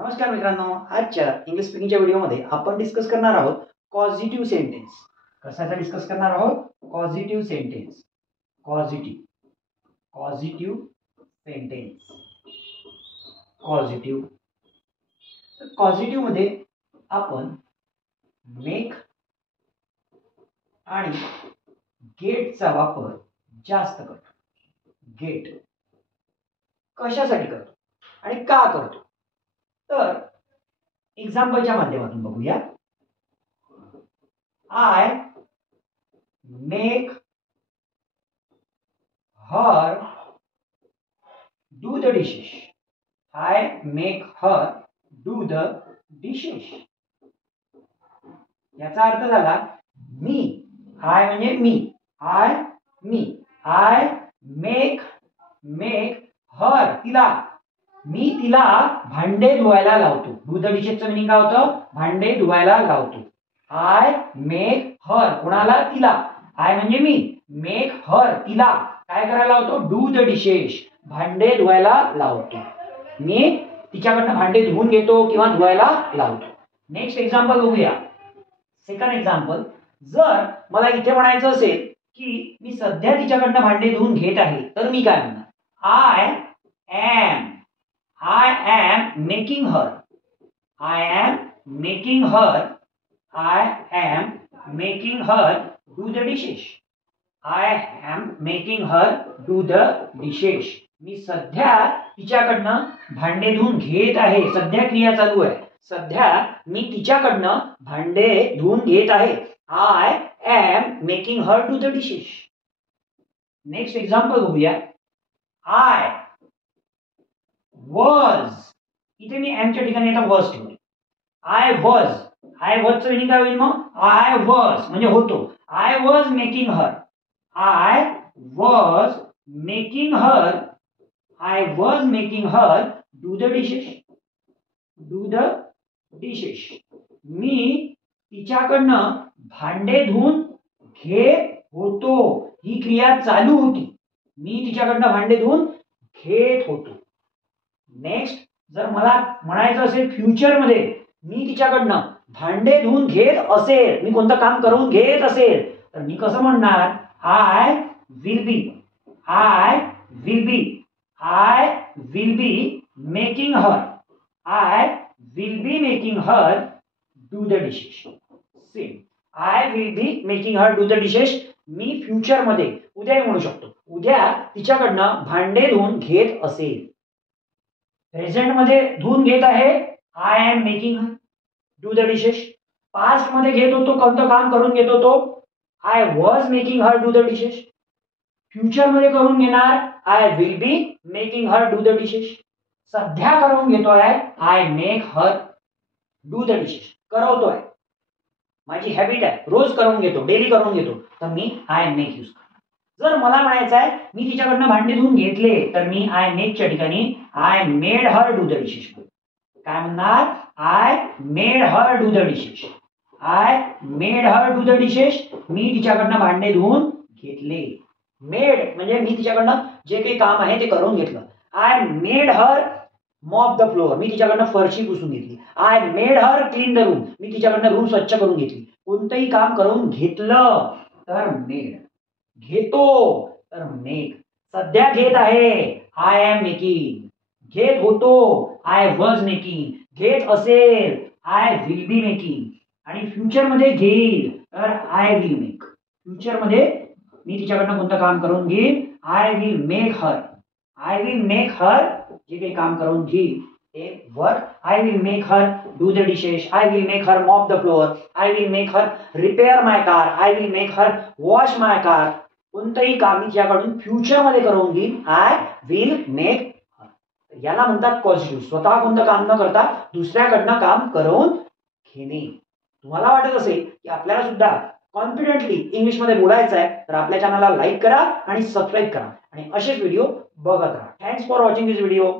नमस्कार मित्रांनो, आजच्या इंग्लिश स्पीकिंगच्या व्हिडिओमध्ये आपण डिस्कस करणार आहोत पॉझिटिव्ह सेंटेन्स. कशाचा डिस्कस करणार आहोत? Positive sentence. Positive sentence. Positive मध्ये आपण मेक आणि गेटचा वापर जास्त करतो. गेट कशासाठी करतो आणि का करतो? तर एक्झाम्पलच्या माध्यमातून बघूया. I make her do the dishes. I make her do the dishes. याचा अर्थ झाला मी. आय म्हणजे मी. आय मेक हर तिला. मी तिला भांडे धुवायला लावतो. डू द डिशेसचं मीनिंग काय होतं? भांडे धुवायला लावतो. आय मेक हर कोणाला? तिला. आय म्हणजे मी. मेक हर तिला काय करायला लावतो? डू द डिशेस भांडे धुवायला लावतो. मी तिच्याकडनं भांडे धुवून घेतो किंवा धुवायला लावतो. नेक्स्ट एक्झाम्पल बघूया. Second example. जर मला इथे म्हणायचं असेल की मी सध्या तिच्याकडनं भांडे धुवून घेत आहे तर मी काय म्हणणार? I am making her. I am making her do the dishes. I am making her do the dishes. मी सध्या तिच्याकडनं भांडे धुवून घेत आहे. सध्या क्रिया चालू आहे. सध्या मी तिच्याकडनं भांडे धुवून घेत आहे. I am making her do the dishes. Next example बघूया. I was. इथे मी एम च्या ठिकाणी आता वॉज ठेवले. आय वॉजचं मीनिंग काय होईल मग? आय वॉज म्हणजे होतो. I was making her do the dishes. मी तिच्याकडनं भांडे धुवून घेत होतो. ही क्रिया चालू होती. मी तिच्याकडनं भांडे धुवून घेत होतो. नेक्स्ट, जर मला म्हणायचं असेल फ्युचर मध्ये मी तिच्याकडनं भांडे धुवून घेत असेल, मी कोणतं काम करून घेत असेल तर मी कसं म्हणणार? I will be making her do the dishes. Same. I will be making her do the dishes. Me future मध्ये उद्याही म्हणू शकतो. उद्या तिच्याकडनं भांडे धुवून घेत असेल. प्रेझेंट मध्ये धुवून घेत आहे. I am making do the dishes. Past मध्ये घेत होतो, कोणतं काम करून घेत होतो? I was making her do the dishes. Future मध्ये करून घेणार. I will be making her do the dishes. सध्या करून घेतोय. I make her do the dishes. करवतोय. माझी हॅबिट आहे. रोज करून घेतो, डेली करून घेतो तर मी आय मेक यूज करतो. जर मला म्हणायचं आहे मी तिच्याकडनं भांडे धुवून घेतले तर मी आय मेकच्या ठिकाणी I made her do the dishes. काय म्हणणार? I made her do the dishes. मी तिच्याकडनं भांडे धुवून घेतले. मेड म्हणजे मी तिच्याकडनं जे काही काम आहे ते करून घेतलं. I made her mop the floor. मी तिच्याकडनं फरशी पुसून घेतली. I made her clean the room. मी तिच्याकडनं रूम स्वच्छ करून घेतली. कोणतंही काम करून घेतलं तर मेड. घेतो तर मेक. सध्या घेत आहे. I am making. घेत होतो. I was making. घेत असेल. I will be making. आणि फ्युचर मध्ये घेईल तर आय विल मेक. फ्युचर मध्ये मी तिच्याकडनं कोणतं काम करून घेईल? आय विल मेक हर जे काही काम करून घेईल ते work. I will make her do the dishes. I will make her mop the floor. I will make her repair my car. I will make her wash my car. कोणतंही काम तिच्याकडून future मध्ये करून घेईल. I will make. याला म्हणतात positive. स्वतः कोणतं काम न करता दुसऱ्याकडनं काम करून घेणे. तुम्हाला वाटत असेल की आपल्याला सुद्धा कॉन्फिडेंटली इंग्लिश मध्ये बोलायचं आहे तर आपल्या चॅनलला लाईक करा आणि सबस्क्राईब करा आणि असेच व्हिडिओ बघत राहा. Thanks for watching this video.